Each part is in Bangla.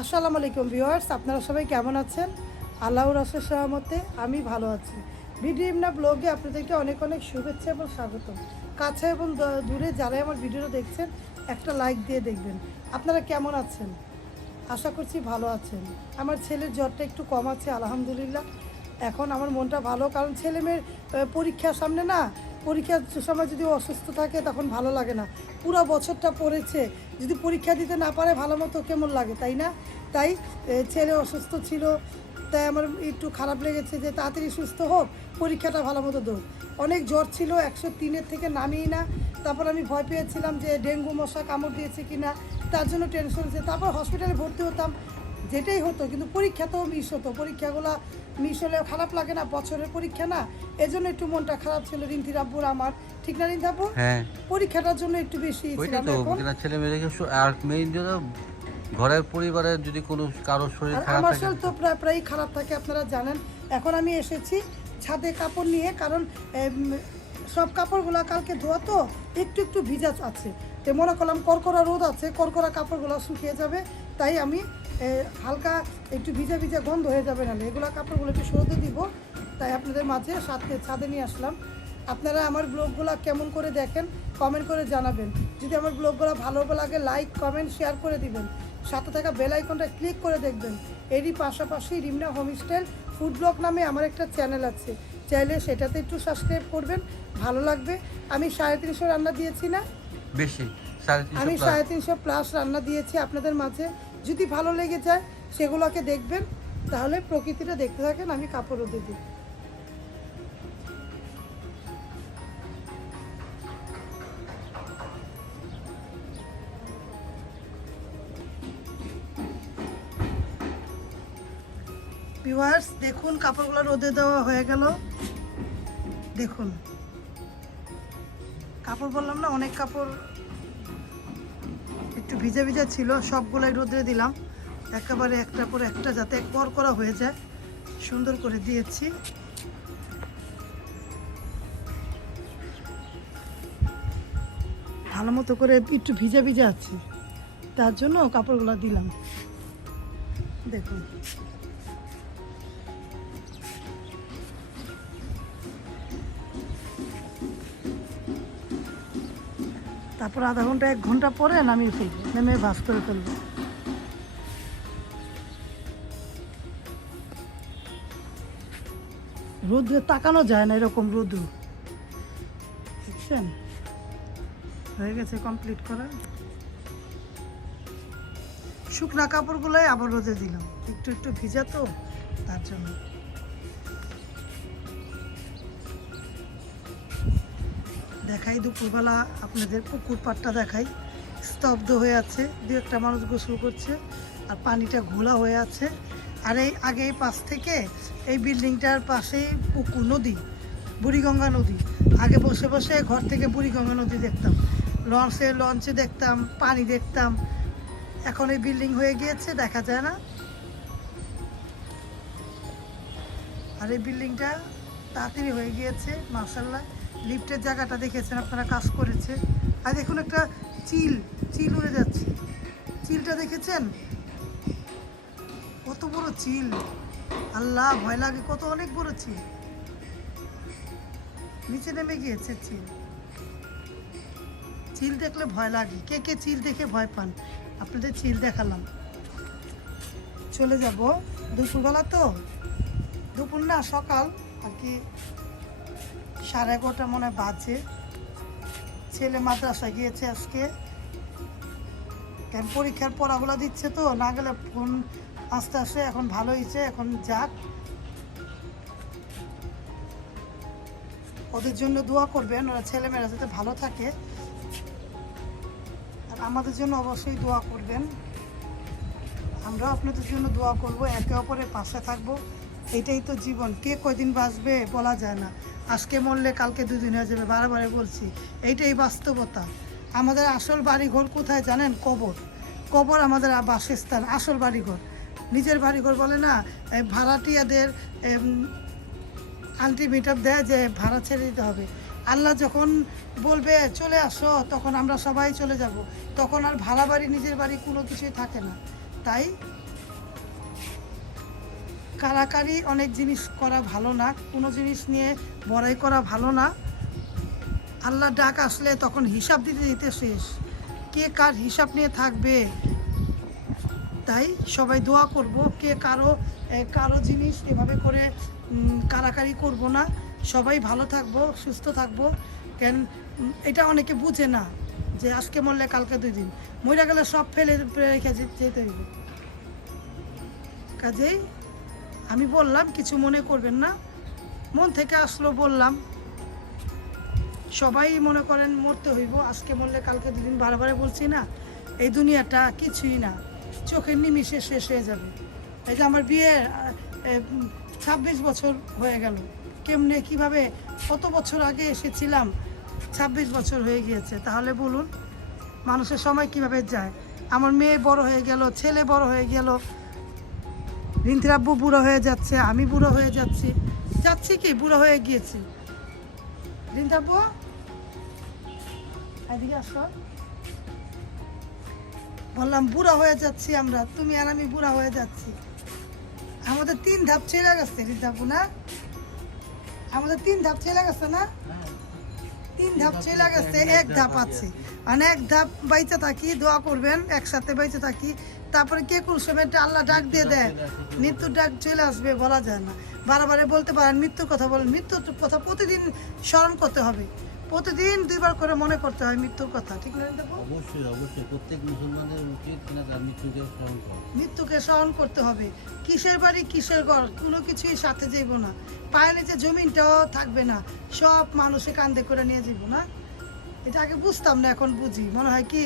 আসসালামু আলাইকুম ভিউয়ার্স আপনারা সবাই কেমন আছেন? আল্লাহর রসের সহমতে আমি ভালো আছি। ভিডিও ইমনা ব্লগে আপনাদেরকে অনেক অনেক শুভেচ্ছা এবং স্বাগত। কাছে এবং দূরে যারাই আমার ভিডিওটা দেখছেন একটা লাইক দিয়ে দেখবেন। আপনারা কেমন আছেন? আশা করছি ভালো আছেন। আমার ছেলের জ্বরটা একটু কম আছে আলহামদুলিল্লাহ। এখন আমার মনটা ভালো কারণ ছেলে মেয়ের আহ, পরীক্ষার সামনে না পরীক্ষার সময় যদি অসুস্থ থাকে তখন ভালো লাগে না। পুরো বছরটা পড়েছে। যদি পরীক্ষা দিতে না পারে ভালো মতো কেমন লাগে, তাই না? তাই ছেলে অসুস্থ ছিল, তাই আমার একটু খারাপ লেগেছে যে তাড়াতাড়ি সুস্থ হোক, পরীক্ষাটা ভালো মতো দৌড়। অনেক জ্বর ছিল, একশো তিনের থেকে নামিয়ে না। তারপর আমি ভয় পেয়েছিলাম যে ডেঙ্গু মশা কামড় দিয়েছে কি না তার জন্য টেনশন হচ্ছে তারপর হসপিটালে ভর্তি হতাম। যেটাই হতো কিন্তু পরীক্ষা তো মিস হতো। পরীক্ষাগুলো মিস হলে খারাপ লাগে না বছরের পরীক্ষা না। এজন্য একটু মনটা খারাপ ছিল রিন্তি রাব্বুর আমার। ঠিক না আব্বু হ্যাঁ। পরীক্ষাটার জন্য একটু বেশি ছিলাম এখন। ছেলে মেয়েদেরকে সু- আর মেইন ঘরের পরিবারের যদি কোনো কারোর শরীর খারাপ আমার থাকে শরীর তো প্রায় প্রায়ই খারাপ থাকে আপনারা জানেন। এখন আমি এসেছি ছাদে কাপড় নিয়ে কারণ সব কাপড়গুলো কালকে ধোয়া তো একটু একটু ভিজা আছে। তো মনে করলাম করকরা রোদ আছে করকরা কাপড়গুলো শুকিয়ে যাবে তাই আমি হালকা একটু ভিজা ভিজা গন্ধ হয়ে যাবে না এগুলো কাপড়গুলো একটু সরতে দিব তাই আপনাদের মাঝে সাথে ছাদে নিয়ে আসলাম। আপনারা আমার ব্লগগুলো কেমন করে দেখেন কমেন্ট করে জানাবেন। যদি আমার ব্লগগুলো ভালো লাগে লাইক কমেন্ট শেয়ার করে দিবেন। সাথে থাকা বেল আইকনটা ক্লিক করে দেখবেন। এরই পাশাপাশি রিমনা হোমস্টাইল ফুড ব্লগ নামে আমার একটা চ্যানেল আছে। চাইলে সেটাতে একটু সাবস্ক্রাইব করবেন ভালো লাগবে। আমি সাড়ে তিনশো রান্না দিয়েছি না? বেশি আমি সাড়ে তিনশো প্লাস রান্না দিয়েছি আপনাদের মাঝে। যদি ভালো লেগে যায়, সেগুলোকে দেখবেন, তাহলে প্রকৃতিটা দেখতে থাকেন, আমি কাপড় রোদে দিই। ভিউয়ার্স দেখুন, কাপড়গুলো রোদে দেওয়া হয়ে গেল। দেখুন। কাপড় বললাম না, অনেক কাপড় ভিজা ভিজা ছিল, সবগুলাই রোদে দিলাম। একেবারে একটা পর একটা যাতে কর করা হয়ে যায়। সুন্দর করে দিয়েছি। ভালো মতো করে একটু ভিজা ভিজা আছে। তার জন্য কাপড়গুলো দিলাম। দেখুন। তারপর আধা ঘণ্টা, এক ঘণ্টা পরে নামিয়ে ফেলব নেমে ভাস করে ফেলব। রোদ্রে তাকানো যায় না এরকম রোদ্র। বুঝছেন হয়ে গেছে কমপ্লিট করা। শুকনা কাপড়গুলোই আবার রোদে দিলাম। একটু একটু ভিজা তো, তার জন্য। দেখাই, দুপুরবেলা আপনাদের পুকুর পাড়টা দেখাই। স্তব্ধ হয়ে আছে, দু একটা মানুষ গোসল করছে আর পানিটা ঘোলা হয়ে আছে। আর এই আগে এই পাশ থেকে এই বিল্ডিংটার পাশেই পুকুর, নদী, বুড়িগঙ্গা নদী। আগে বসে বসে ঘর থেকে বুড়িগঙ্গা নদী দেখতাম। লঞ্চে লঞ্চে দেখতাম, পানি দেখতাম। এখন এই বিল্ডিং হয়ে গিয়েছে, দেখা যায় না। আর এই বিল্ডিংটা তাড়াতাড়ি হয়ে গিয়েছে মার্শাল্লাহ লিফটের জায়গাটা দেখেছেন, আপনারা কাজ করেছে। আর দেখুন একটা চিল চিল উড়ে যাচ্ছে। চিলটা দেখেছেন? কত বড় চিল। আল্লাহ, ভয় লাগে, কত অনেক বড় চিল। নিচে নেমে গিয়েছে চিল। চিল দেখলে ভয় লাগে। কে কে চিল দেখে ভয় পান? আপনাদের চিল দেখালাম। চলে যাব। দুপুরবেলা তো? দুপুর না, সকাল। আর কি সাড়ে এগারোটা মনে বাজে। ছেলে মাদ্রাসায় গিয়েছে আজকে। কেন পরীক্ষার পড়াগুলো দিচ্ছে তো, না গেলে ফোন আস্তে আস্তে এখন ভালো হয়েছে, এখন যাক। ওদের জন্য দোয়া করবেন, ওরা ছেলেমেয়েরা যাতে ভালো থাকে। আর আমাদের জন্য অবশ্যই দোয়া করবেন। আমরাও আপনাদের জন্য দোয়া করব, একে অপরের পাশে থাকব। এটাই তো জীবন। কে কয়দিন বাঁচবে বলা যায় না। আজকে মরলে কালকে দুদিন হয়ে যাবে, বারবারে বলছি। এইটাই বাস্তবতা। আমাদের আসল বাড়িঘর কোথায় জানেন? কবর। কবর আমাদের বাসস্থান, আসল বাড়িঘর। নিজের বাড়িঘর বলে না ভাড়াটিয়াদের আলটিমেটাম দেয় যে ভাড়া ছেড়ে দিতে হবে। আল্লাহ যখন বলবে, চলে আসো, তখন আমরা সবাই চলে যাব। তখন আর ভাড়া বাড়ি, নিজের বাড়ি কোনো কিছুই থাকে না। তাই কারাকারি অনেক জিনিস করা ভালো না, কোনো জিনিস নিয়ে বড়াই করা ভালো না। আল্লাহ ডাক আসলে তখন হিসাব দিতে দিতে শেষ। কে কার হিসাব নিয়ে থাকবে? তাই সবাই দোয়া করব, কে কারও কারও জিনিস এভাবে করে কারাকারি করব না। সবাই ভালো থাকব, সুস্থ থাকব। কেন, এটা অনেকে বুঝে না যে আজকে মরলে কালকে দুই দিন। মরে গেলে সব ফেলে রেখে যেতে হইব। কাজেই আমি বললাম, কিছু মনে করবেন না। মন থেকে আসলো, বললাম, সবাই মনে করেন মরতে হইব, আজকে মরলে কালকে দুদিন বারে বলছি না, এই দুনিয়াটা কিছুই না, চোখের নিমিষে শেষ হয়ে যাবে। এই যে আমার বিয়ে ছাব্বিশ বছর হয়ে গেল। কেমনে, কীভাবে, কত বছর আগে এসেছিলাম, ছাব্বিশ বছর হয়ে গিয়েছে। তাহলে বলুন, মানুষের সময় কীভাবে যায়? আমার মেয়ে বড় হয়ে গেল, ছেলে বড় হয়ে গেল রিন্তির আব্বু বুড়ো হয়ে যাচ্ছে, আমি বুড়ো হয়ে যাচ্ছি। যাচ্ছি কি? বুড়ো হয়ে গিয়েছি। রিন্তা আব্বু এদিকে আসো। বললাম, বুড়া হয়ে যাচ্ছি আমরা। তুমি আর আমি বুড়া হয়ে যাচ্ছি। আমাদের তিন ধাপ ছেড়ে গেছে রিন্তাব্বু না? আমাদের তিন ধাপ ছেড়ে গেছে, না? তিন ধাপ চলে গেছে, এক ধাপ আছে। মানে এক ধাপ বাইচে থাকি, দোয়া করবেন, একসাথে বাইচে থাকি তারপরে কে কোন সময় একটা আল্লাহ ডাক দিয়ে দেয়? মৃত্যুর ডাক চলে আসবে বলা যায় না। বারবারে বলতে পারেন মৃত্যুর কথা বলেন মৃত্যুর কথা প্রতিদিন স্মরণ করতে হবে। প্রতিদিন দুইবার করে মনে করতে হয় মৃত্যুর কথা ঠিক না অবশ্যই অবশ্যই। প্রত্যেক মুসলমানের উচিত মৃত্যুকে স্মরণ করা। মৃত্যুকে স্মরণ করতে হবে। কিসের বাড়ি কিসের ঘর? কোনো কিছুই সাথে যাইব না। পায়ে নিচে জমিনটাও থাকবে না। সব মানুষে কান্দে করে নিয়ে যাব না। এটা আগে বুঝতাম না এখন বুঝি। মনে হয় কি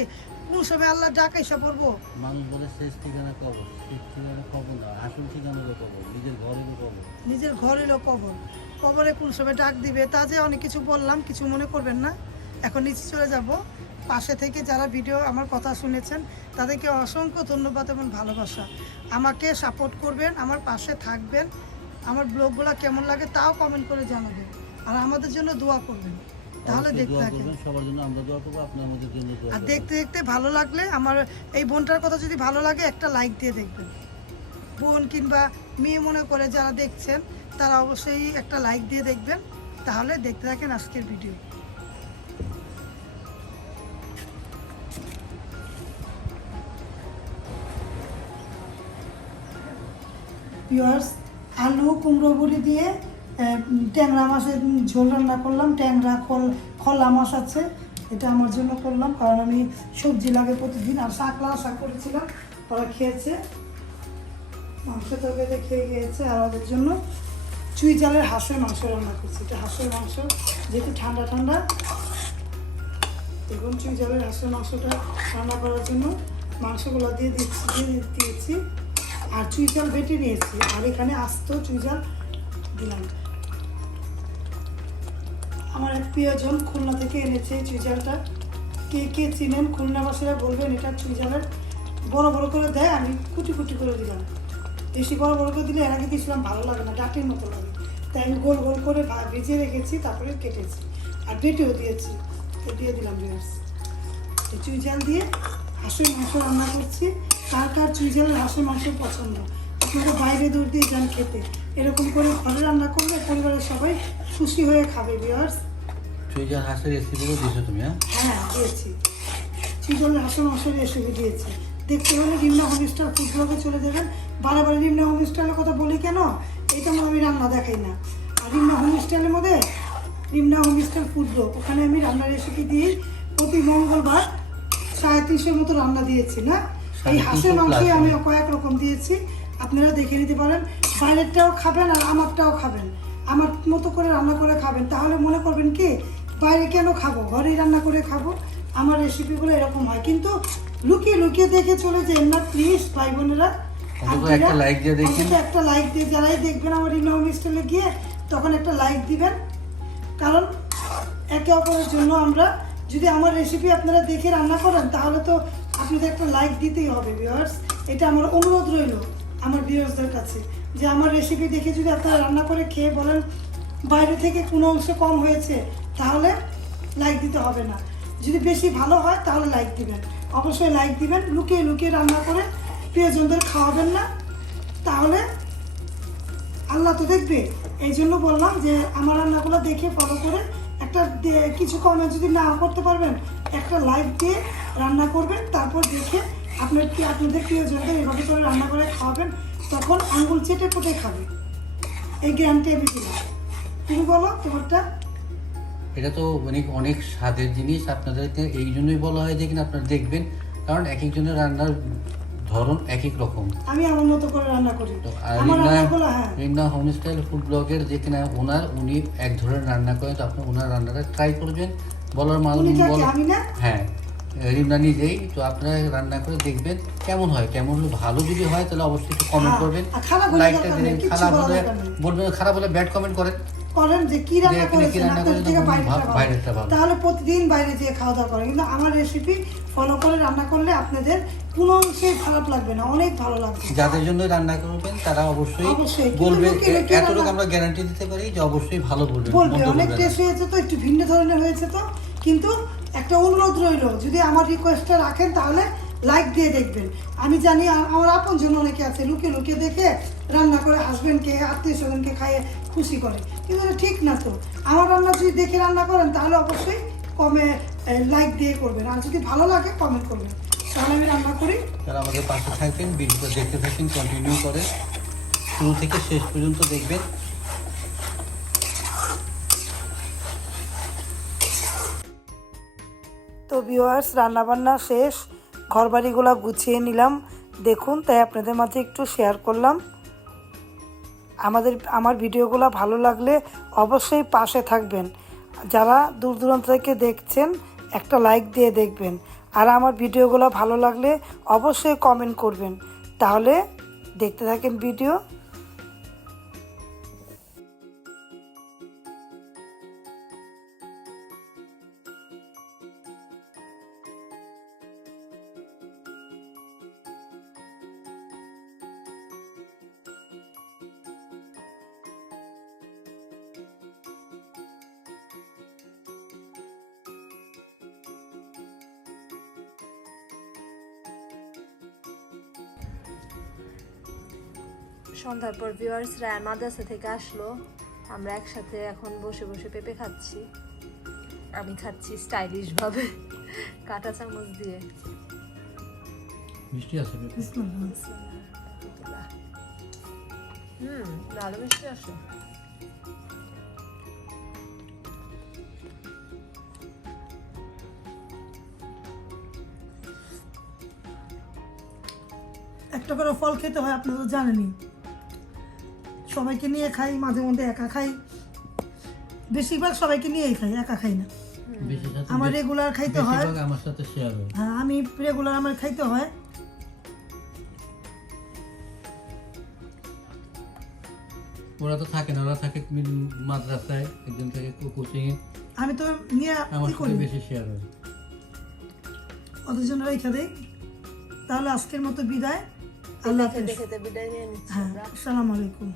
কোন সময় আল্লাহ ডাকা এসে পড়ব। মানুষ বলে শেষ ঠিকানা কবর শেষ ঠিকানা কবর না আসল ঠিকানা হলো কবর নিজের ঘরেরও কবর। নিজের ঘর এলো কবর। কবরে কোন সময় ডাক দিবে তা যে অনেক কিছু বললাম কিছু মনে করবেন না। এখন নিচে চলে যাব। পাশে থেকে যারা ভিডিও আমার কথা শুনেছেন তাদেরকে অসংখ্য ধন্যবাদ এবং ভালোবাসা। আমাকে সাপোর্ট করবেন আমার পাশে থাকবেন। আমার ব্লগগুলো কেমন লাগে তাও কমেন্ট করে জানাবেন। আর আমাদের জন্য দোয়া করবেন। তাহলে দেখতে থাকেন। আর দেখতে দেখতে ভালো লাগলে আমার এই বোনটার কথা যদি ভালো লাগে একটা লাইক দিয়ে দেখবেন। বোন কিংবা মেয়ে মনে করে যারা দেখছেন তারা অবশ্যই একটা লাইক দিয়ে দেখবেন। তাহলে দেখতে থাকেন আজকের ভিডিও। পিওর্স আলু কুমড়ো বড়ি দিয়ে ট্যাংরা মাছের ঝোল রান্না করলাম, ট্যাংরা খোল, খলা মাছ আছে, এটা আমার জন্য করলাম, কারণ আমি সবজি লাগে প্রতিদিন, আর শাক লাল শাক করেছিলাম, ওরা খেয়েছে, মাংস তরকারিতে খেয়ে গিয়েছে, আর ওদের জন্য চুই জালের হাঁসের মাংস রান্না করছি। এটা হাঁসের মাংস, যেহেতু ঠান্ডা ঠান্ডা, দেখুন চুই জালের হাঁসের মাংসটা রান্না করার জন্য মাংসগুলো দিয়ে দিচ্ছি, দিয়ে দিয়েছি, আর চুই জাল বেটে নিয়েছি, আর এখানে আস্ত চুই জাল দিলাম। আমার এক প্রিয়জন খুলনা থেকে এনেছে এই চুই জালটা কে কে চিনেন খুলনা বাসীরা বলবেন এটা চুই জালের বড় বড় করে দেয়, আমি কুটি কুটি করে দিলাম। বেশি বড় বড় করে দিলে এর আগে দিয়েছিলাম, ভালো লাগে না, ডাটির মতো লাগে। তাই আমি গোল গোল করে ভা- ভিজিয়ে রেখেছি, তারপরে কেটেছি। আর বেটেও দিয়েছি, তো দিয়ে দিলাম রিয়ার্স এই চুই জাল দিয়ে হাঁসের মাংস রান্না করছি। কার কার চুই জালের হাঁসের মাংস পছন্দ? আপনারা বাইরে দূর দিয়ে যান খেতে। এরকম করে ঘরে রান্না করলে পরিবারের সবাই খুশি হয়ে খাবে ভিওয়ার্স চুইজার হাঁসের রেসিপিগুলো দিয়েছ তুমি হ্যাঁ? হ্যাঁ দিয়েছি। চিজলের হাঁসের মাংসের রেসিপি দিয়েছি। দেখতে হলে রিমনা হোম স্টার ফুড ব্লগে চলে যাবেন। বারবার হোম স্টাইলের কথা বলি কেন? এটা আমি রান্না দেখাই না। আর রিমনা হোম স্টাইলের মধ্যে Rimna home style food blog ওখানে আমি রান্নার রেসিপি দিই প্রতি মঙ্গলবার সাড়ে তিনশোর মতো রান্না দিয়েছি না? এই হাঁসের মাংসই আমি হ্যাঁ। কয়েক রকম দিয়েছি। আপনারা দেখে নিতে পারেন। বাইরেরটাও খাবেন আর আমারটাও খাবেন। আমার মতো করে রান্না করে খাবেন তাহলে মনে করবেন কি বাইরে কেন খাব? ঘরেই রান্না করে খাব? আমার রেসিপিগুলো এরকম হয়। কিন্তু লুকিয়ে লুকিয়ে দেখে চলে যেন না প্লিজ ভাই বোনেরা একটা like দিয়ে দেখেন। একটা লাইক দিয়ে যারাই দেখবেন আমার ইনহোম স্টাইলে গিয়ে তখন একটা লাইক দিবেন। কারণ একে অপরের জন্য আমরা যদি আমার রেসিপি আপনারা দেখে রান্না করেন তাহলে তো আপনাদের একটা লাইক দিতেই হবে ভিউয়ার্স এটা আমার অনুরোধ রইল আমার ভিউয়ার্সদের কাছে। যে আমার রেসিপি দেখে যদি আপনারা রান্না করে খেয়ে বলেন, বাইরে থেকে কোনো অংশ কম হয়েছে, তাহলে লাইক দিতে হবে না। যদি বেশি ভালো হয়, তাহলে লাইক দিবেন। অবশ্যই লাইক দিবেন, লুকিয়ে লুকিয়ে রান্না করে প্রিয়জনদের খাওয়াবেন না। তাহলে আল্লাহ তো দেখবে। এই জন্য বললাম যে, আমার রান্নাগুলো দেখে ফলো করে একটা কিছু কমে যদি না করতে পারবেন, একটা লাইক দিয়ে রান্না করবেন। তারপর দেখে আপনার কি, আপনাদের প্রিয়জনদের এভাবে করে রান্না করে খাওয়াবেন। তখন আঙ্গুল চেটে পুটে খাবে। এই গ্যারান্টি আমি দিলাম তুমি বলো তোমারটা? এটা তো অনেক অনেক স্বাদের জিনিস। আপনাদেরকে এই জন্যই বলা হয় যে কিনা আপনারা দেখবেন কারণ এক একজনের রান্নার ধরন এক এক রকম। আমি আমার মতো করে রান্না করি। তো আর আমার রিনা রান্নাগুলো হ্যাঁ। রিনা হোমস্টাইল ফুড ব্লগের যে কিনা ওনার উনি এক ধরনের রান্না করেন। তো আপনি ওনার রান্নাটা ট্রাই করবেন। বলার মানুষ আমি না? হ্যাঁ। রিমনা নিজেই তো আপনারা রান্না করে দেখবেন কেমন হয় কেমন হলো ভালো যদি হয় তাহলে অবশ্যই একটু কমেন্ট হ্যাঁ, করবেন লাইকটা কিচ্ছু খারাপ হলে বলবেন খারাপ হলে ব্যাড কমেন্ট করেন। করেন যে কি রান্না করেছেন রান্না থেকে বাইরেটা ভালো। তাহলে প্রতিদিন বাইরে যেয়ে খাওয়া দাওয়া করেন। কিন্তু আমার রেসিপি ফলো করে রান্না করলে আপনাদের কোনো অংশে খারাপ লাগবে না অনেক ভালো লাগবে। যাদের জন্য রান্না করবেন তারা অবশ্যই বলবে এতটুকু আমরা গ্যারান্টি দিতে পারি যে অবশ্যই ভালো বলবেন বলবে অনেক টেস্ট হয়েছে তো একটু ভিন্ন ধরনের হয়েছে তো। কিন্তু একটা অনুরোধ রইল, যদি আমার রিকোয়েস্টটা রাখেন তাহলে লাইক দিয়ে দেখবেন। আমি জানি আমার আপন জন অনেকে আছে, লুকিয়ে লুকিয়ে দেখে রান্না করে হাজবেন্ডকে আত্মীয় স্বজনকে খাইয়ে খুশি করে। কিন্তু এটা ঠিক না তো। আমার রান্না যদি দেখে রান্না করেন, তাহলে অবশ্যই কমে লাইক দিয়ে করবেন। আর যদি ভালো লাগে কমেন্ট করবেন। তাহলে আমি রান্না করি। তারা আমাদের পাশে থাকবেন, ভিডিওটা দেখতে থাকেন কন্টিনিউ করে। শুরু থেকে শেষ পর্যন্ত দেখবেন। তো ভিউয়ার্স রান্নাবান্না শেষ, ঘরবাড়িগুলো গুছিয়ে নিলাম। দেখুন, তাই আপনাদের মাঝে একটু শেয়ার করলাম। আমাদের, আমার ভিডিওগুলো ভালো লাগলে অবশ্যই পাশে থাকবেন। যারা দূর দূরান্ত থেকে দেখছেন, একটা লাইক দিয়ে দেখবেন। আর আমার ভিডিওগুলো ভালো লাগলে অবশ্যই কমেন্ট করবেন। তাহলে দেখতে থাকেন ভিডিও সন্ধ্যার পর ভিউয়ার্সরা মাদ্রাসা থেকে আসলো। আমরা একসাথে এখন বসে বসে পেঁপে খাচ্ছি। আমি খাচ্ছি স্টাইলিশ ভাবে কাঁটা চামচ দিয়ে। মিষ্টি আছে হুম ভালো মিষ্টি আসো একটা করে ফল খেতে হয় আপনারা তো জানেনই। সবাইকে নিয়ে খাই মাঝে মধ্যে একা খাই। বেশিরভাগ সবাইকে নিয়েই খাই একা খাই না। আমার রেগুলার খাইতে হয়। আমার সাথে শেয়ার হয়। হ্যাঁ আমি রেগুলার আমার খাইতে হয়। ওরা তো থাকে না ওরা থাকে মাদ্রাসায় একজন থাকে কোচিং এ আমি তো নিয়ে আমার করি সাথে বেশি শেয়ার হয়। জন্য রেখে দিই? তাহলে আজকের মতো বিদায়। আল্লাহ হাফেজ। বিদায় নিয়ে হ্যাঁ আসসালামু আলাইকুম।